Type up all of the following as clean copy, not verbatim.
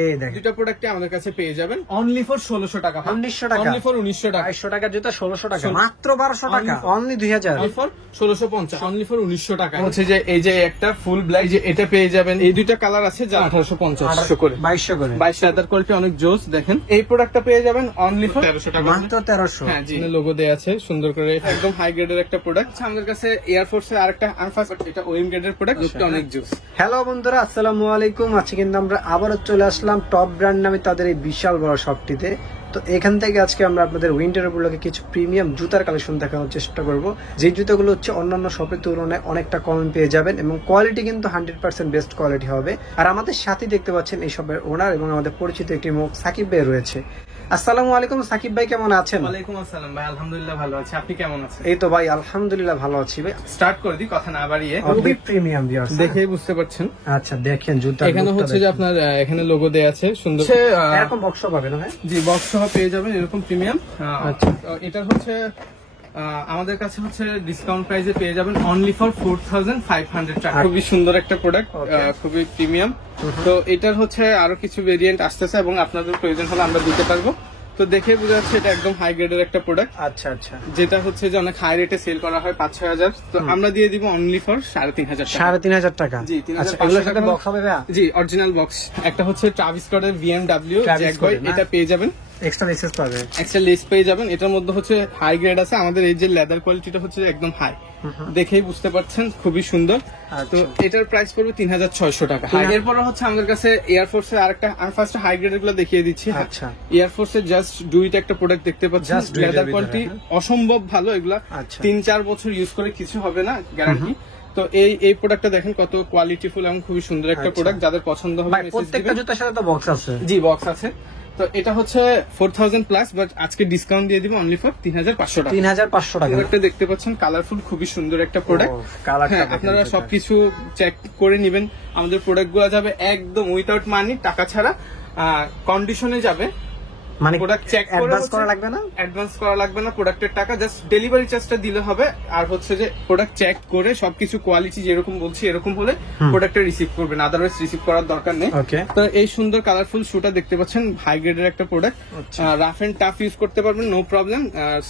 এই দেখেন দুটো প্রোডাক্টে আমাদের কাছে পেয়ে যাবেন অনলি ফর 1600 টাকা। 1900 টাকা, অনলি ফর 1900 টাকা। 2200 টাকার জুতা 1600 টাকা, মাত্র 1200 টাকা, only 2000, only for 1650, only for 1900 টাকা। হচ্ছে যে এই যে একটা ফুল ব্ল্যাক, যে এটা পেয়ে যাবেন, এই দুইটা কালার আছে যা 1850 করে, 2200 করে, 22 লেদার কোয়ালিটি অনেক জোস। দেখেন এই প্রোডাক্টটা পেয়ে যাবেন অনলি ফর 1300 টাকা, মাত্র 1300। হ্যাঁ জি, লোগো দেয়া আছে সুন্দর করে, একদম হাই গ্রেডের একটা প্রোডাক্ট। আমাদের কাছে এয়ার ফোর্সের আরেকটা আনফাস্ট, এটা ওএম গ্রেডের প্রোডাক্ট, লুকটা অনেক জোস। হ্যালো বন্ধুরা, আসসালামু আলাইকুম। আজকে কিন্তু আমরা আবারও চলে আসলাম টপ ব্র্যান্ড নামে তাদের এই বিশাল বড় শপটিতে। তো এখান থেকে আজকে আমরা আপনাদের উইন্টার উপলক্ষে কিছু প্রিমিয়াম জুতার কালেকশন দেখানোর চেষ্টা করব, যে জুতাগুলো হচ্ছে অন্যান্য শপের তুলনায় অনেকটা কম পেয়ে যাবেন এবং কোয়ালিটি কিন্তু 100% বেস্ট কোয়ালিটি হবে। আর আমাদের সাথে দেখতে পাচ্ছেন এই শপের ওনার এবং আমাদের পরিচিত একটি মুখ সাকিব ভাই রয়েছে। আসসালামু আলাইকুম সাকিব ভাই, কেমন আছেন? ওয়ালাইকুম আসসালাম ভাই, আলহামদুলিল্লাহ ভালো আছি, আপনি কেমন আছেন? এই তো ভাই আলহামদুলিল্লাহ ভালো আছি ভাই। স্টার্ট করে দিই কথা না বাড়িয়ে, খুবই প্রিমিয়াম ভিউয়ার্স, দেখেই বুঝতে পারছেন। আচ্ছা দেখেন জুতা, এখানে হচ্ছে যে আপনার এখানে লোগো দেয়া আছে সুন্দর, এরকম বক্স পাবেন না? জি বক্স সহ পেয়ে যাবেন এরকম প্রিমিয়াম। আচ্ছা এটা হচ্ছে আমাদের কাছে হচ্ছে ডিসকাউন্ট প্রাইসে পেয়ে যাবেন অনলি ফর 4500 টাকা। খুবই সুন্দর একটা প্রোডাক্ট, খুবই প্রিমিয়াম। তো এটার হচ্ছে আরো কিছু ভেরিয়েন্ট আসতেছে এবং আপনাদের প্রয়োজন হলে আমরা দিতে পারবো। তো দেখে বোঝা যাচ্ছে এটা একদম হাই গ্রেডের একটা প্রোডাক্ট। আচ্ছা আচ্ছা, যেটা হচ্ছে যে অনেক হাই রেটে সেল করা হয় 5-6 হাজার, তো আমরা দিয়ে দিব অনলি ফর 3500 টাকা। 3500 টাকা, জি 3500 টাকা বক্স হবে ভাই? জি অরিজিনাল বক্স। একটা হচ্ছে ট্রাভিস স্কটের VMW জ্যাক বয়, এটা পেয়ে যাবেন, এক্সট্রা লেসেস পাবে, এক্সট্রা লেস পেয়ে যাবেন। এটার মধ্যে হচ্ছে হাই গ্রেড আছে, আমাদের এই যে লেদার কোয়ালিটিটা হচ্ছে একদম হাই, দেখেই বুঝতে পারছেন খুবই সুন্দর। তো এটার প্রাইস পড়বে 3600 টাকা। এরপরে হচ্ছে আমাদের কাছে এয়ার ফোর্সের আরেকটা, আমি ফার্স্ট হাই গ্রেডের গুলো দেখিয়ে দিচ্ছি। আচ্ছা এয়ার ফোর্সের জাস্ট দুইটা একটা প্রোডাক্ট দেখতে পাচ্ছেন, লেদার কোয়ালিটি অসম্ভব ভালো, এগুলা 3-4 বছর ইউজ করে কিছু হবে না গ্যারান্টি। তো এই প্রোডাক্টটা দেখেন কত কোয়ালিটিফুল এবং খুবই সুন্দর একটা প্রোডাক্ট, যাদের পছন্দ হবে প্রত্যেকটা জুতার সাথে তো বক্স আছে। জি বক্স আছে। তো এটা হচ্ছে 4000 প্লাস, বাট আজকে ডিসকাউন্ট দিয়ে দিব অনলি ফর 3500 টাকা। 3500 টাকা। প্রোডাক্টটা দেখতে পাচ্ছেন কালারফুল, খুবই সুন্দর একটা প্রোডাক্ট। হ্যাঁ আপনারা সবকিছু চেক করে নেবেন, আমাদের প্রোডাক্ট গুলো যাবে একদম উইথাউট মানি, টাকা ছাড়া কন্ডিশনে যাবে। মানে প্রোডাক্ট চেক করে অ্যাডভান্স করা লাগবে না, অ্যাডভান্স করা লাগবে না, প্রোডাক্টের টাকা জাস্ট ডেলিভারি চার্জটা দিলে হবে। আর হচ্ছে যে প্রোডাক্ট চেক করে সবকিছু কোয়ালিটি যেরকম বলছি এরকম হলে প্রোডাক্টটা রিসিভ করবেন, আদারওয়াইজ রিসিভ করার দরকার নেই। তো এই সুন্দর কালারফুল শুটা দেখতে পাচ্ছেন, হাই গ্রেডের একটা product, rough and tough use করতে পারবেন, নো প্রবলেম।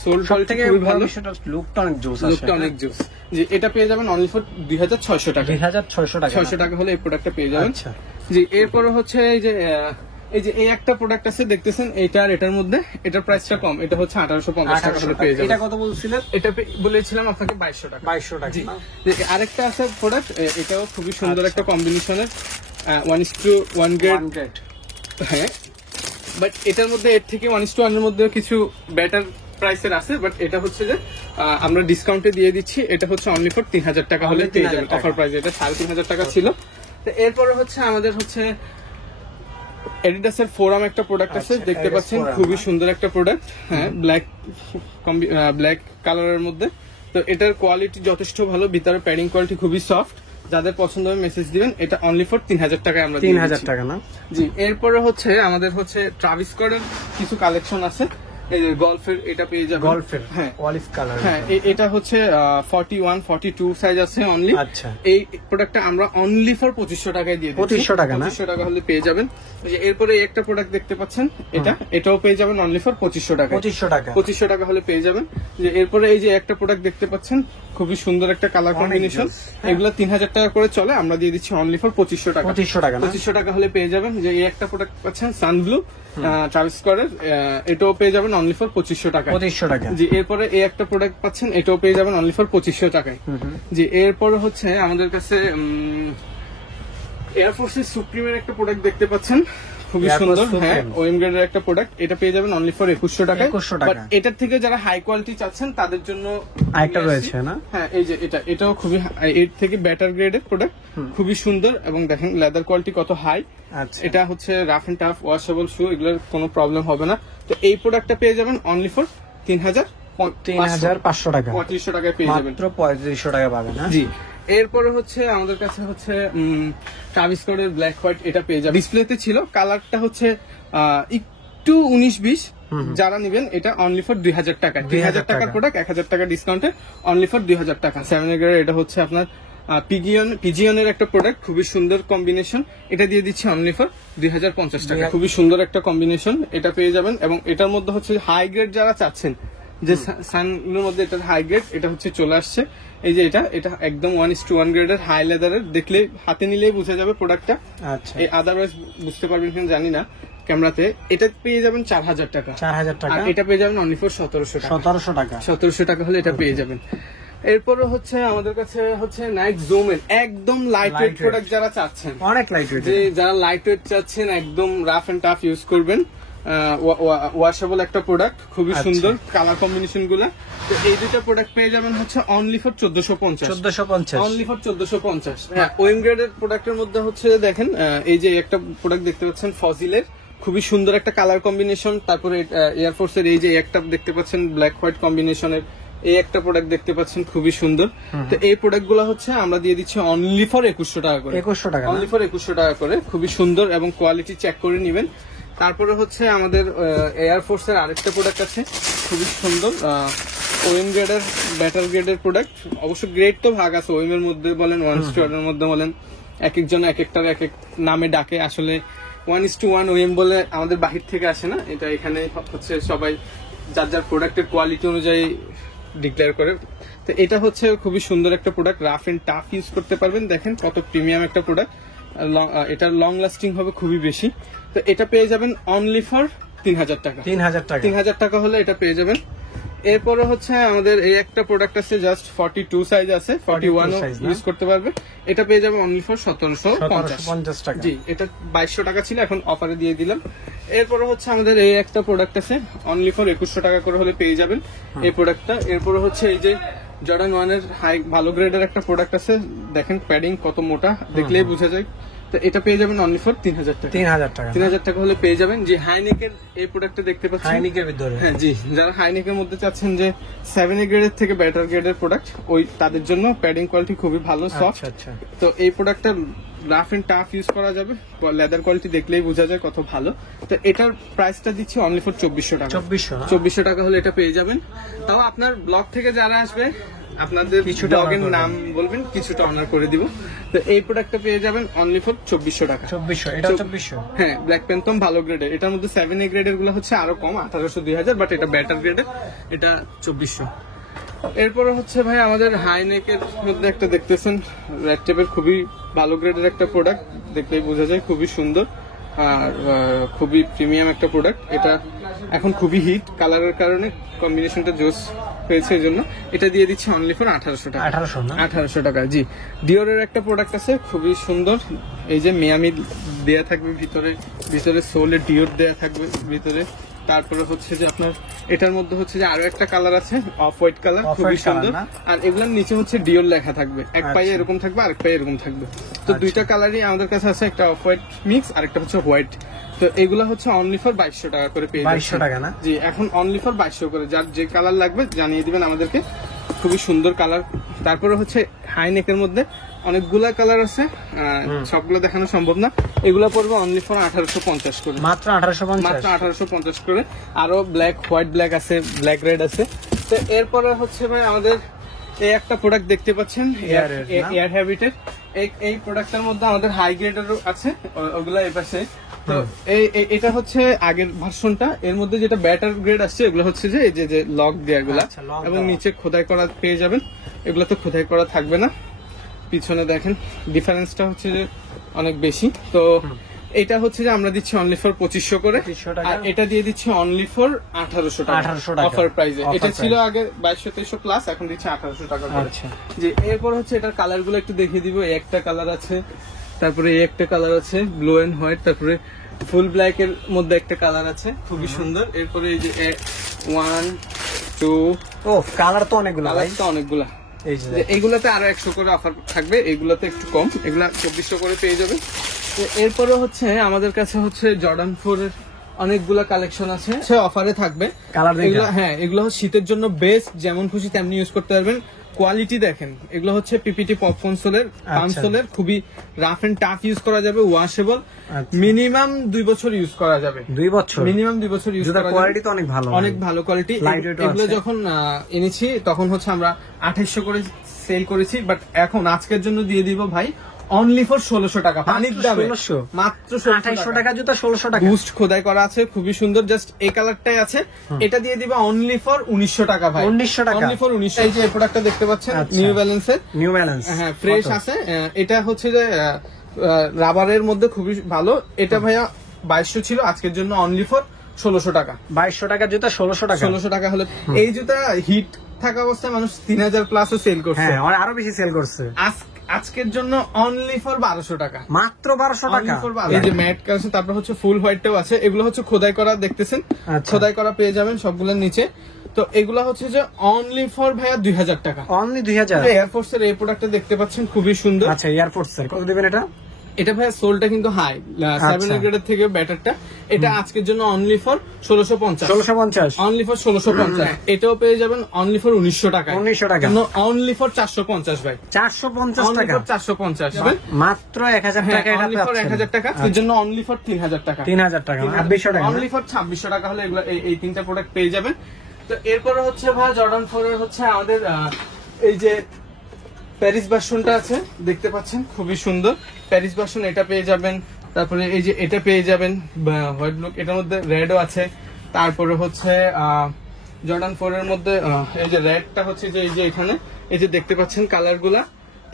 সোল সবথেকে ভালো বিষয়টা লুকটা অনেক জোস আছে, লুকটা অনেক জোস। জি এটা পেয়ে যাবেন অনলি ফর 2600 টাকা। 2600 টাকা, 600 টাকা হলে এই প্রোডাক্টটা পেয়ে যাবেন। জি এরপরে হচ্ছে এই একটা প্রোডাক্ট আছে দেখতেছেন, এটার মধ্যে এটার প্রাইসটা কম, এটা হচ্ছে 1850 টাকা হলে পেয়ে যাবেন। এটা কত বলছিলেন? এটা বলেছিলাম আপনাকে 2200 টাকা। 2200 টাকা। জি আরেকটা আছে প্রোডাক্ট, এটাও খুবই সুন্দর একটা কম্বিনেশনের 1:1 গ্রেড। হ্যাঁ বাট এটার মধ্যে এর থেকে 1:1 এর মধ্যে কিছু বেটার প্রাইসের আছে, বাট এটা হচ্ছে যে আমরা ডিসকাউন্টে দিয়ে দিচ্ছি, এটা হচ্ছে অনলি ফর 3000 টাকা হলে পেয়ে যাবেন অফার প্রাইস। এটা 3500 টাকা ছিল। তো এরপরে হচ্ছে আমাদের হচ্ছে এডিডাসের ফোরাম একটা প্রোডাক্ট আছে, দেখতে পাচ্ছেন খুবই সুন্দর একটা প্রোডাক্ট। হ্যাঁ ব্ল্যাক কালারের মধ্যে। তো এটার কোয়ালিটি যথেষ্ট ভালো, ভিতরে প্যাডিং কোয়ালিটি খুবই সফট, যাদের পছন্দ হবে মেসেজ দিবেন। এটা অনলি ফর 3000 টাকায় আমরা 3000 টাকা না? জি এরপরে হচ্ছে আমাদের হচ্ছে ট্রাভিস স্কটের কিছু কালেকশন আছে, এই যে গলফের এটা পেয়ে যাবেন, গলফের হ্যাঁ অলিভ কালার। হ্যাঁ এটা হচ্ছে 41-42 সাইজ আছে অনলি। আচ্ছা এই প্রোডাক্টটা আমরা অনলি ফর 2500 টাকায় দিয়ে দিচ্ছি। 2500 টাকা না? 2500 টাকা হলে পেয়ে যাবেন। এরপরে একটা প্রোডাক্ট দেখতে পাচ্ছেন, এটাও পেয়ে যাবেন অনলি ফর 2500 টাকা। 2500 টাকা, 2500 টাকা হলে পেয়ে যাবেন। যে এরপরে এই যে একটা প্রোডাক্ট দেখতে পাচ্ছেন, খুবই সুন্দর একটা কালার কম্বিনেশন, এগুলো 3000 টাকা করে চলে, আমরা দিয়ে দিচ্ছি অনলি ফর 2500 টাকা। 2500 টাকা না? 2500 টাকা হলে পেয়ে যাবেন। যে এই একটা প্রোডাক্ট পাচ্ছেন সানব্লু ট্রাভিস স্কটের, এটাও পেয়ে যাবেন অনলি ফর 2500 টাকা। 2500 টাকা। জি এরপরে এই একটা প্রোডাক্ট পাচ্ছেন, এটাও পেয়ে যাবেন অনলি ফর 2500 টাকায়। জি এরপরে হচ্ছে আমাদের কাছে এয়ারফোর্সের সুপ্রিমের একটা প্রোডাক্ট দেখতে পাচ্ছেন, খুবই সুন্দর। হ্যাঁ ওএম গ্রেডের একটা প্রোডাক্ট, এটা পেয়ে যাবেন অনলি ফর 2100 টাকায়। 2100 টাকা। এটার থেকে যারা হাই কোয়ালিটি চাচ্ছেন তাদের জন্য আরেকটা রয়েছে না? হ্যাঁ এই যে এটাও খুবই এর থেকে বেটার গ্রেডের প্রোডাক্ট, খুবই সুন্দর এবং দেখেন লেদার কোয়ালিটি কত হাই। এটা হচ্ছে রাফ এন্ড টাফ ওয়াশেবল শু, এগুলোর কোনো প্রবলেম হবে না। তো এই প্রোডাক্টটা পেয়ে যাবেন অনলি ফর 3500 টাকা, 3500 টাকায় পেয়ে যাবেন, মাত্র 3500 টাকা পাবেন না? জি এরপরে হচ্ছে আমাদের কাছে হচ্ছে ট্রাভিস স্কটের ব্ল্যাক হোয়াইট, এটা পেয়ে যাবেন। ডিসপ্লেতে ছিল, কালারটা হচ্ছে একটু 19-20, যারা নেবেন এটা অনলি ফর 2000 টাকা। 2000 টাকার প্রোডাক্ট 1000 টাকা ডিসকাউন্টে অনলি ফর 2000 টাকা। 7 গ্রেড, এটা হচ্ছে আপনার পিজিয়নের একটা প্রোডাক্ট, খুবই সুন্দর কম্বিনেশন। এটা দিয়ে দিচ্ছি অনলি ফর 2050 টাকা। খুবই সুন্দর একটা কম্বিনেশন, এটা পেয়ে যাবেন। এবং এটার মধ্যে হচ্ছে হাই গ্রেড যারা চাচ্ছেন, যে সানগুলোর মধ্যে এটা হাই গ্রেড, এটা হচ্ছে চলে আসছে। এই যে এটা একদম 1:1 গ্রেডের হাই লেদারের, দেখলে হাতে নিলেই বোঝা যাবে প্রোডাক্টটা। আচ্ছা, এই আদারওয়াইজ বুঝতে পারবেন কিনা জানি না ক্যামেরাতে। এটা পেয়ে যাবেন 4000 টাকা। 4000 টাকা। আর এটা পেয়ে যাবেন অনলি ফর 1700 টাকা। 1700 টাকা। 1700 টাকা হলে এটা পেয়ে যাবেন। এরপরে হচ্ছে আমাদের কাছে হচ্ছে নাইক জুমের একদম লাইট ওয়েট প্রোডাক্ট যারা চাচ্ছেন, অনেক লাইট ওয়েট, যে যারা লাইট ওয়েট চাচ্ছেন একদম রাফ এন্ড টাফ ইউজ করবেন, ওয়াশেবল একটা প্রোডাক্ট, খুবই সুন্দর কালার কম্বিনেশন গুলা। তো এই দুইটা প্রোডাক্ট পেয়ে যাবেন হচ্ছে অনলি ফর 1450। Only for 1450। হ্যাঁ, ওয়েম গ্রেডের প্রোডাক্টের মধ্যে হচ্ছে দেখেন এই যে একটা প্রোডাক্ট দেখতে পাচ্ছেন ফজিলের, খুবই সুন্দর একটা কালার কম্বিনেশন। তারপরে এয়ারফোর্সের এই যে একটা দেখতে পাচ্ছেন ব্ল্যাক হোয়াইট কম্বিনেশনের, এই একটা প্রোডাক্ট দেখতে পাচ্ছেন খুবই সুন্দর। তো এই প্রোডাক্ট গুলো হচ্ছে আমরা দিয়ে দিচ্ছি অনলি ফর 2100 টাকা করে। 2100 টাকা, অনলি ফর 2100 টাকা করে। খুবই সুন্দর এবং কোয়ালিটি চেক করে নেবেন। তারপরে হচ্ছে আমাদের এয়ারফোর্সের আরেকটা প্রোডাক্ট আছে, খুবই সুন্দর ওএম গ্রেডের, ব্যাটার গ্রেডের প্রোডাক্ট। অবশ্য গ্রেড তো ভাগ আছে, ওএম এর মধ্যে বলেন, 1:1 এর মধ্যে বলেন, এক একজন এক একটার এক এক নামে ডাকে। আসলে 1:1 ওএম বলে আমাদের বাহির থেকে আসে না, এটা এখানে হচ্ছে সবাই যার যার প্রোডাক্টের কোয়ালিটি অনুযায়ী ডিক্লেয়ার করে। তো এটা হচ্ছে খুবই সুন্দর একটা product, rough and tough use করতে পারবেন। দেখেন কত প্রিমিয়াম একটা প্রোডাক্ট, এটা লং লাস্টিং হবে খুবই বেশি। তো এটা পেয়ে যাবেন অনলি ফর 3000 টাকা। 3000 টাকা হলে এটা পেয়ে যাবেন। এরপরে হচ্ছে আমাদের এই একটা প্রোডাক্ট আছে, জাস্ট 42 সাইজ আছে, 41 ইউজ করতে পারবে। এটা পেয়ে যাবে অনলি ফর 1750 টাকা। জি, এটা 2200 টাকা ছিল, এখন অফারে দিয়ে দিলাম। এরপরে হচ্ছে আমাদের এই একটা প্রোডাক্ট আছে, অনলি ফর 2100 টাকা করে হলে পেয়ে যাবেন এই প্রোডাক্টটা। এরপরে হচ্ছে এই যে জর্ডান 1 এর হাই ভালো গ্রেডের একটা প্রোডাক্ট আছে, দেখেন প্যাডিং কত মোটা, দেখলেই বোঝা যায়। তো এটা পেয়ে যাবেন অনলি ফর 3000 টাকা। 3000 টাকা হলে পেয়ে যাবেন। যে হাইনেকের এই প্রোডাক্টটা দেখতে পাচ্ছেন, হাইনেকের ভিতরে, হ্যাঁ জি, যারা হাইনেকের মধ্যে চাচ্ছেন যে 7A গ্রেডের থেকে বেটার গ্রেডের প্রোডাক্ট, ওই তাদের জন্য প্যাডিং কোয়ালিটি খুবই ভালো, সফট। আচ্ছা। তো এই প্রোডাক্টটা রাফ এন্ড টাফ ইউজ করা যাবে, লেদার কোয়ালিটি দেখলেই বোঝা যায় কত ভালো। তো এটার প্রাইসটা দিচ্ছি অনলি ফর 2400 টাকা। 2400 টাকা হলে এটা পেয়ে যাবেন। তাও আপনার ব্লগ থেকে যারা আসবে আপনাদের ব্লগের নাম বলবেন, কিছুটা অনার করে দিব। তো এই প্রোডাক্টটা পেয়ে যাবেন অনলি ফর 2400 টাকা। 2400। হ্যাঁ, ব্ল্যাক প্যান্থম ভালো গ্রেডের, এটার মধ্যে 7A গ্রেডের গুলো হচ্ছে আরো কম, 1800 2000, বাট এটা বেটার গ্রেডের, এটা 2400। এরপরে হচ্ছে ভাই আমাদের হাইনেকের মধ্যে একটা দেখতেছেন রেড টেপের, খুবই ভালো গ্রেডের একটা প্রোডাক্ট, দেখলেই বোঝা যায় খুবই সুন্দর আর খুবই প্রিমিয়াম একটা প্রোডাক্ট। এটা এখন খুবই হিট, কালারের কারণে কম্বিনেশনটা জোস হয়েছে, এই জন্য এটা দিয়ে দিচ্ছি অনলি ফর 1800 টাকা। 1800 টাকা। জি, ডিওরের একটা প্রোডাক্ট আছে খুবই সুন্দর, এই যে মিয়ামি দেয়া থাকবে ভিতরে সোলে ডিওর দেয়া থাকবে ভিতরে। তারপরে হচ্ছে যে আপনার এটার মধ্যে হচ্ছে যে আরো একটা কালার আছে, অফ হোয়াইট কালার, খুবই সুন্দর। আর এগুলোর নিচে হচ্ছে ডিওর লেখা থাকবে, এক পায়ে এরকম থাকবে, আরেক পায়ে এরকম থাকবে। তো দুইটা কালারই আমাদের কাছে আছে, একটা অফ হোয়াইট মিক্স আর একটা হচ্ছে হোয়াইট। তো এগুলা হচ্ছে অনলি ফর 2200 টাকা করে পেয়ে যাবেন। 2200 টাকা না? জি, এখন অনলি ফর 2200 করে। যার যে কালার লাগবে জানিয়ে দিবেন আমাদেরকে, খুবই সুন্দর কালার। তারপরে হচ্ছে হাইনেকের মধ্যে অনেকগুলা কালার আছে, সবগুলো দেখানো সম্ভব না। এগুলা পড়বে অনলি ফর 1850 করে, মাত্র 1850 করে। আরো ব্ল্যাক হোয়াইট ব্ল্যাক আছে, ব্ল্যাক রেড আছে। তো এরপরে হচ্ছে ভাই আমাদের এই একটা প্রোডাক্ট দেখতে পাচ্ছেন এয়ার হ্যাবিটের, এই প্রোডাক্টের মধ্যে আমাদের হাই গ্রেডেরও আছে, ওগুলা এই পাশে। তো এটা হচ্ছে আগের ভার্সনটা, এর মধ্যে যেটা ব্যাটার গ্রেড আসছে এগুলো হচ্ছে যে এই যে লক দেয়া গুলা, এবং নিচে খোদাই করা পেয়ে যাবেন। এগুলো তো খোদাই করা থাকবে না। পিছনে দেখেন ডিফারেন্সটা হচ্ছে যে অনেক বেশি। তো এটা হচ্ছে যে আমরা দিচ্ছি অনলি ফর 2500 করে, আর এটা দিয়ে দিচ্ছি অনলি ফর 1800 টাকা অফার প্রাইসে। এটা ছিল আগে 2200-2300 প্লাস, এখন দিচ্ছি 1800 টাকা করে। যে এরপর হচ্ছে এটার কালার গুলো একটু দেখিয়ে দিব। এই একটা কালার আছে, তারপরে এই একটা কালার আছে ব্লু এন্ড হোয়াইট, তারপরে ফুল ব্ল্যাক এর মধ্যে একটা কালার আছে খুবই সুন্দর। এরপরে এই যে 1 2 ও কালার তো অনেকগুলা, এইগুলাতে আরো 100 করে অফার থাকবে, এইগুলাতে একটু কম, এগুলা 2400 করে পেয়ে যাবে। এরপরে হচ্ছে আমাদের কাছে হচ্ছে জর্ডান 4 এর অনেকগুলা কালেকশন আছে, সে অফারে থাকবে। এগুলো হ্যাঁ, এগুলো শীতের জন্য বেস্ট, যেমন খুশি তেমনি ইউজ করতে পারবেন। কোয়ালিটি দেখেন, এগুলো হচ্ছে পিপিটি পপকর্ন সোলের, পাম সোলের, খুবই রাফ এন্ড টাফ ইউজ করা যাবে, ওয়াশেবল, মিনিমাম 2 বছর ইউজ করা যাবে। 2 বছর মিনিমাম 2 বছর ইউজ করা যাবে। কোয়ালিটি তো অনেক ভালো, অনেক ভালো কোয়ালিটি। এগুলো যখন এনেছি তখন হচ্ছে আমরা 2800 করে সেল করেছি, বাট এখন আজকের জন্য দিয়ে দিব ভাই অনলি ফর 1600 টাকা, পানির দামে মাত্র 2800 টাকা জুতা 1600 টাকা। বুস্ট খোদাই করা আছে, খুবই সুন্দর, জাস্ট এই কালারটাই আছে। এটা দিয়ে দিবা অনলি ফর 1900 টাকা ভাই, 1900 টাকা, অনলি ফর 1900। এই যে এই প্রোডাক্টটা দেখতে পাচ্ছেন নিউ ব্যালেন্সের, নিউ ব্যালেন্স, হ্যাঁ ফ্রেশ আছে। এটা হচ্ছে যে রাবারের মধ্যে খুবই ভালো। এটা ভাইয়া 2200 ছিল, আজকের জন্য অনলি ফর 1600 টাকা। 2200 টাকা জুতা 1600 টাকা। 1600 টাকা হলে এই জুতা হিট থাকা অবস্থায় মানুষ 3000 প্লাসও সেল করছে, হ্যাঁ আরো বেশি সেল করছে। আজকের জন্য অনলি ফর 1200 টাকা, মাত্র 1200 টাকা। এই যে ম্যাট কাজ, তারপর হচ্ছে ফুল হোয়াইটটাও আছে। এগুলো হচ্ছে খোদাই করা, দেখতেছেন খোদাই করা পেয়ে যাবেন সবগুলোর নিচে। তো এগুলো হচ্ছে যে অনলি ফর ভাইয়া 2000 টাকা, অনলি 2000। এয়ারফোর্স এর এই প্রোডাক্টটা দেখতে পাচ্ছেন, খুবই সুন্দর। আচ্ছা এয়ারফোর্স এর কত দিবেন এটা? এটা ভাই সোলটা কিন্তু হাই 7 গ্রেডের থেকে ব্যাটারটা। এটা আজকের জন্য অনলি ফর 1650, অনলি ফর 1650। এটাও পেয়ে যাবেন অনলি ফর 1900 টাকা, 1900 টাকা, অনলি ফর 450 ভাই, 450 টাকা, 450 মাত্র 1000 টাকা। এটা অনলি ফর 1000 টাকা, এর জন্য অনলি ফর 3000 টাকা, 3000 টাকা, 2600 টাকা, অনলি ফর 2600 টাকা হলে এগুলো এই তিনটা প্রোডাক্ট পেয়ে যাবেন। তো এরপরে হচ্ছে ভাই জর্ডান 4 এর হচ্ছে আমাদের এই যে প্যারিস ভার্সনটা আছে, দেখতে পাচ্ছেন খুবই সুন্দর প্যারিস ভার্সন, এটা পেয়ে যাবেন। তারপরে এই যে এটা পেয়ে যাবেন হোয়াইট ব্লু, এটার মধ্যে রেডও আছে। তারপরে হচ্ছে জর্ডান 4 এর মধ্যে এই যে রেডটা হচ্ছে যে এই যে এখানে এই যে দেখতে পাচ্ছেন কালার গুলা।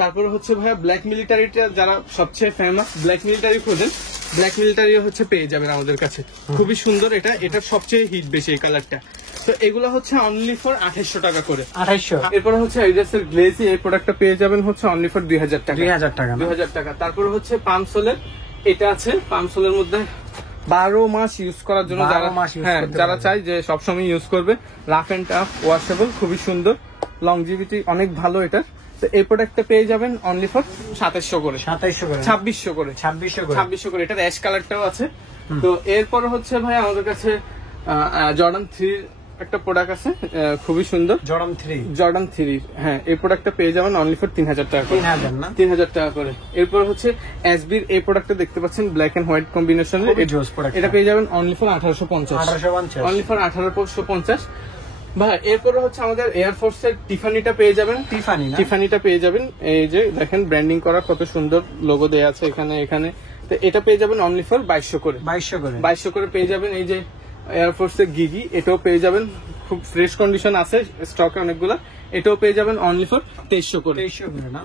তারপরে হচ্ছে ভাইয়া ব্ল্যাক মিলিটারিটা যারা সবচেয়ে ফেমাস, ব্ল্যাক মিলিটারি খোঁজেন, ব্ল্যাক মিলিটারি হচ্ছে পেয়ে যাবেন আমাদের কাছে, খুবই সুন্দর। এটার সবচেয়ে হিট বেশি এই কালারটা। তো এগুলো হচ্ছে অনলি ফর 2800 টাকা করে, 2800। এরপরে হচ্ছে এডিডাসের গ্লেজি, এই প্রোডাক্টটা পেয়ে যাবেন হচ্ছে অনলি ফর 2000 টাকা, 2000 টাকা, 2000 টাকা। তারপরে হচ্ছে পামসোলের এটা আছে, পামসোলের মধ্যে 12 মাস ইউজ করার জন্য যারা চাই যে সবসময় ইউজ করবে, রাফ এন্ড টাফ, ওয়াশেবল, খুবই সুন্দর, লংজিভিটি অনেক ভালো এটা। তো এই প্রোডাক্টটা পেয়ে যাবেন অনলি ফর 2700 করে, 2700 করে, 2600 করে, 2600 করে। এটার অ্যাশ কালারটাও আছে। তো এরপরে হচ্ছে ভাই আমাদের কাছে জর্ডান 3 একটা প্রোডাক্ট আছে, খুবই সুন্দর, জর্ডান 3। হ্যাঁ এই প্রোডাক্টটা পেয়ে যাবেন অনলি ফর 3000 টাকা, 3000 টাকা করে। এরপর হচ্ছে এসবির এই প্রোডাক্টটা দেখতে পাচ্ছেন ব্ল্যাক এন্ড হোয়াইট কম্বিনেশনের, এটা পেয়ে যাবেন অনলি ফর 1850, অনলি ফর 1850 ভাই। এরপরে হচ্ছে আমাদের এয়ারফোর্স এর টিফানিটা পেয়ে যাবেন, টিফানিটা পেয়ে যাবেন। এই যে দেখেন ব্র্যান্ডিং করা, কত সুন্দর লোগো দেয়া আছে এখানে। তো এটা পেয়ে যাবেন অনলি ফর 2200 করে পেয়ে যাবেন। এই যে এয়ারফোর্স এর গিগি, এটাও পেয়ে যাবেন, খুব ফ্রেশ কন্ডিশন আছে, স্টকে অনেকগুলা। এটাও পেয়ে যাবেন অনলি ফর 2300 করে।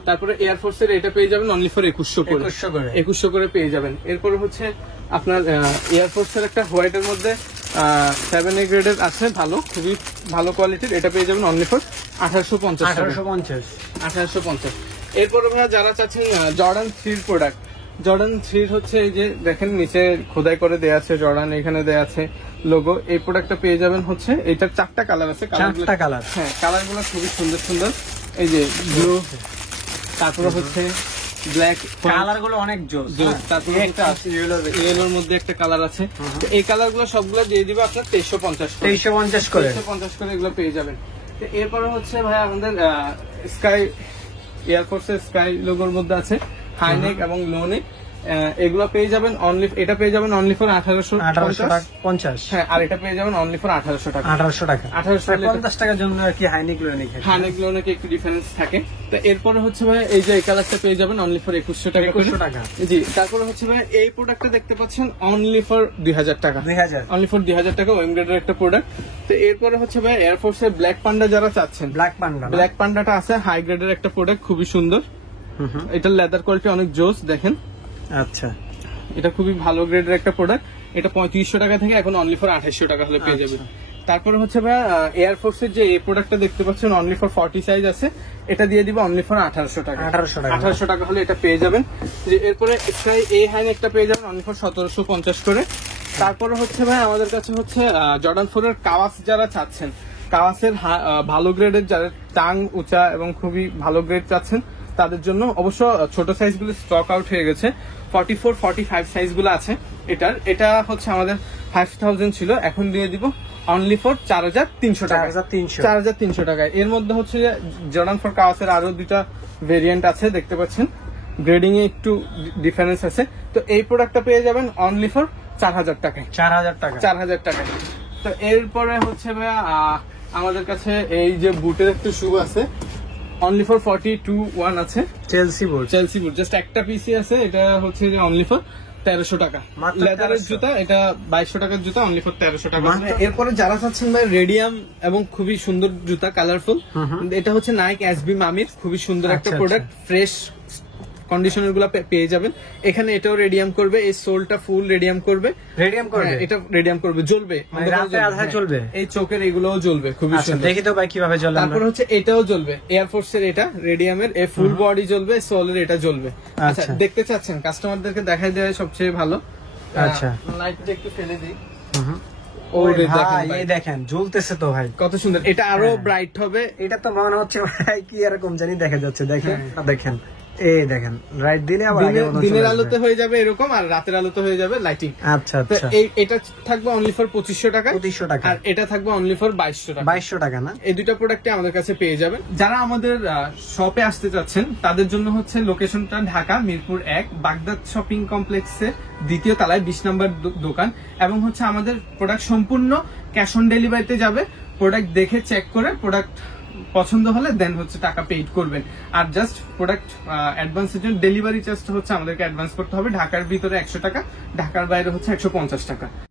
তারপরে এয়ারফোর্স এর এটা পেয়ে যাবেন অনলি ফর 2100 করে পেয়ে যাবেন। এরপরে হচ্ছে আপনার এয়ারফোর্স এর একটা হোয়াইট এর মধ্যে 7A গ্রেডের আছে, ভালো, খুবই ভালো কোয়ালিটির, এটা পেয়ে যাবেন অনলি ফর 1850। এরপরে ভাইয়া যারা চাচ্ছেন জর্ডান 3 প্রোডাক্ট, জর্ডান 3 হচ্ছে এই যে দেখেন নিচে খোদাই করে দেয়া আছে জর্ডান, এখানে দেয়া আছে লোগো। এই প্রোডাক্টটা পেয়ে যাবেন হচ্ছে এটার 4টা কালার আছে, 4টা কালার, হ্যাঁ কালারগুলো খুবই সুন্দর সুন্দর। এই যে ব্লু, তারপরে হচ্ছে ব্ল্যাক, কালারগুলো অনেক জোস। তারপরে একটা ইয়েলোর মধ্যে একটা কালার আছে। এই কালারগুলো সবগুলো দিয়ে দিবে আপনার 2350 করে, 2350 করে এগুলো পেয়ে যাবেন। তো এরপরে হচ্ছে ভাই আমাদের স্কাই, এয়ারফোর্সের স্কাই লোগোর মধ্যে আছে হাইনেক এবং লোনেক, এগুলো পেয়ে যাবেন অনলি, এটা পেয়ে যাবেন অনলি ফর 1850, হ্যাঁ, আর এটা পেয়ে যাবেন অনলি ফর 1800 টাকা, 1850 টাকার জন্য আর কি হাইনেক লোনেক একটু ডিফারেন্স থাকে। তো এরপরে হচ্ছে ভাই এই যে এই কালারটা পেয়ে যাবেন অনলি ফর 2100 টাকা, জি। তারপরে হচ্ছে ভাই এই প্রোডাক্টটা দেখতে পাচ্ছেন অনলি ফর 2000 টাকা, অনলি ফর 2000 টাকা, ওয়েম গ্রেডের একটা প্রোডাক্ট। তো এরপরে হচ্ছে ভাই এয়ারফোর্সের ব্ল্যাক পান্ডা যারা চাচ্ছেন, ব্ল্যাক পান্ডাটা আছে, হাই গ্রেডের একটা প্রোডাক্ট, খুবই সুন্দর। এটার লেদার কোয়ালিটি অনেক জোস, দেখেন। আচ্ছা, এটা খুবই ভালো গ্রেডের একটা প্রোডাক্ট। এটা 3500 টাকা থেকে এখন অনলি ফর 2800 টাকা হলে পেয়ে যাবেন। তারপরে হচ্ছে ভাই এয়ারফোর্সের যে এই প্রোডাক্টটা দেখতে পাচ্ছেন অনলি ফর 40 সাইজ আছে, এটা দিয়ে দিবে অনলি ফর 1800 টাকা, 1800 টাকা হলে এটা পেয়ে যাবেন। এরপরে স্কাই এই হাইন একটা পেয়ে যাবেন অনলি ফর 1750 করে। তারপরে হচ্ছে ভাই আমাদের কাছে হচ্ছে জর্ডান 4 এর কাওয়াস যারা চাচ্ছেন, কাওয়াসের ভালো গ্রেডের যারা টাং উঁচা এবং খুবই ভালো গ্রেড চাচ্ছেন, তাদের জন্য। অবশ্য ছোট সাইজগুলো স্টক আউট হয়ে গেছে, 44, 45 সাইজগুলো আছে। এটা হচ্ছে আমাদের 5000 ছিল, এখন দিয়ে দিব অনলি ফর 4300 টাকা। 4300 টাকায়। এর মধ্যে হচ্ছে জর্ডান 4 কাওয়াসের আরো দুইটা ভেরিয়েন্ট আছে, দেখতে পাচ্ছেন গ্রেডিং এ একটু ডিফারেন্স আছে। তো এই প্রোডাক্টটা পেয়ে যাবেন অনলি ফর 4000 টাকায়। 4000 টাকায়। তো এরপরে হচ্ছে ভাইয়া আমাদের কাছে এই যে বুটের একটা শু আছে, অনলি ফর 42 আছে, চেলসি বুট জাস্ট একটা পিসি আছে। এটা হচ্ছে যে অনলি ফর 1300 টাকা। লেদারের জুতা, এটা 2200 টাকার জুতা, অনলি ফর 1300 টাকা। এরপরে যারা চাচ্ছেন ভাই রেডিয়াম এবং খুবই সুন্দর জুতা, কালারফুল, এটা হচ্ছে নাইক এসবি মামির খুবই সুন্দর একটা প্রোডাক্ট, ফ্রেশ কন্ডিশনার গুলা পেয়ে যাবেন এখানে। এটাও রেডিয়াম করবে, এই সোলটা ফুল রেডিয়াম করবে, এটা রেডিয়াম করবে, জ্বলবে, চলবে, এই চোখের এগুলোও জ্বলবে, খুবই সুন্দর। দেখি তো ভাই কিভাবে জ্বলে। তারপর হচ্ছে এটাও জ্বলবে, এয়ারফোর্স এর এটা রেডিয়ামের, এই ফুল বডি জ্বলবে, সোলের এটা জ্বলবে। আচ্ছা, দেখতে চাচ্ছেন কাস্টমারদেরকে দেখাই দেওয়া সবচেয়ে ভালো। আচ্ছা, লাইটটা একটু ফেলে দিই। দেখেন জ্বলতেছে তো ভাই, কত সুন্দর। এটা আরো ব্রাইট হবে। এটা তো মনে হচ্ছে ভাই কি এরকম জানি দেখা যাচ্ছে। দেখেন দেখেন, এই দেখেন রাইট দিলে আবার দিনের আলোতে হয়ে যাবে এরকম, আর রাতের আলোতে হয়ে যাবে লাইটিং। আচ্ছা আচ্ছা। এটা থাকবে অনলি ফর 2500 টাকা, আর এটা থাকবে অনলি ফর 2200 টাকা। না, এই দুটো প্রোডাক্টে আমাদের কাছে পেয়ে যাবেন। যারা আমাদের শপে আসতে চাচ্ছেন তাদের জন্য হচ্ছে লোকেশনটা ঢাকা মিরপুর 1 বাগদাদ শপিং কমপ্লেক্সের 2য় তলায় 20 নম্বর দোকান, এবং হচ্ছে আমাদের প্রোডাক্ট সম্পূর্ণ ক্যাশ অন ডেলিভারিতে যাবে। প্রোডাক্ট দেখে চেক করে প্রোডাক্ট পছন্দ হলে দেন হচ্ছে টাকা পেইড করবেন। আর জাস্ট প্রোডাক্ট অ্যাডভান্সের জন্য ডেলিভারি চার্জটা হচ্ছে আমাদেরকে অ্যাডভান্স করতে হবে। ঢাকার ভিতরে 100 টাকা, ঢাকার বাইরে হচ্ছে 150 টাকা।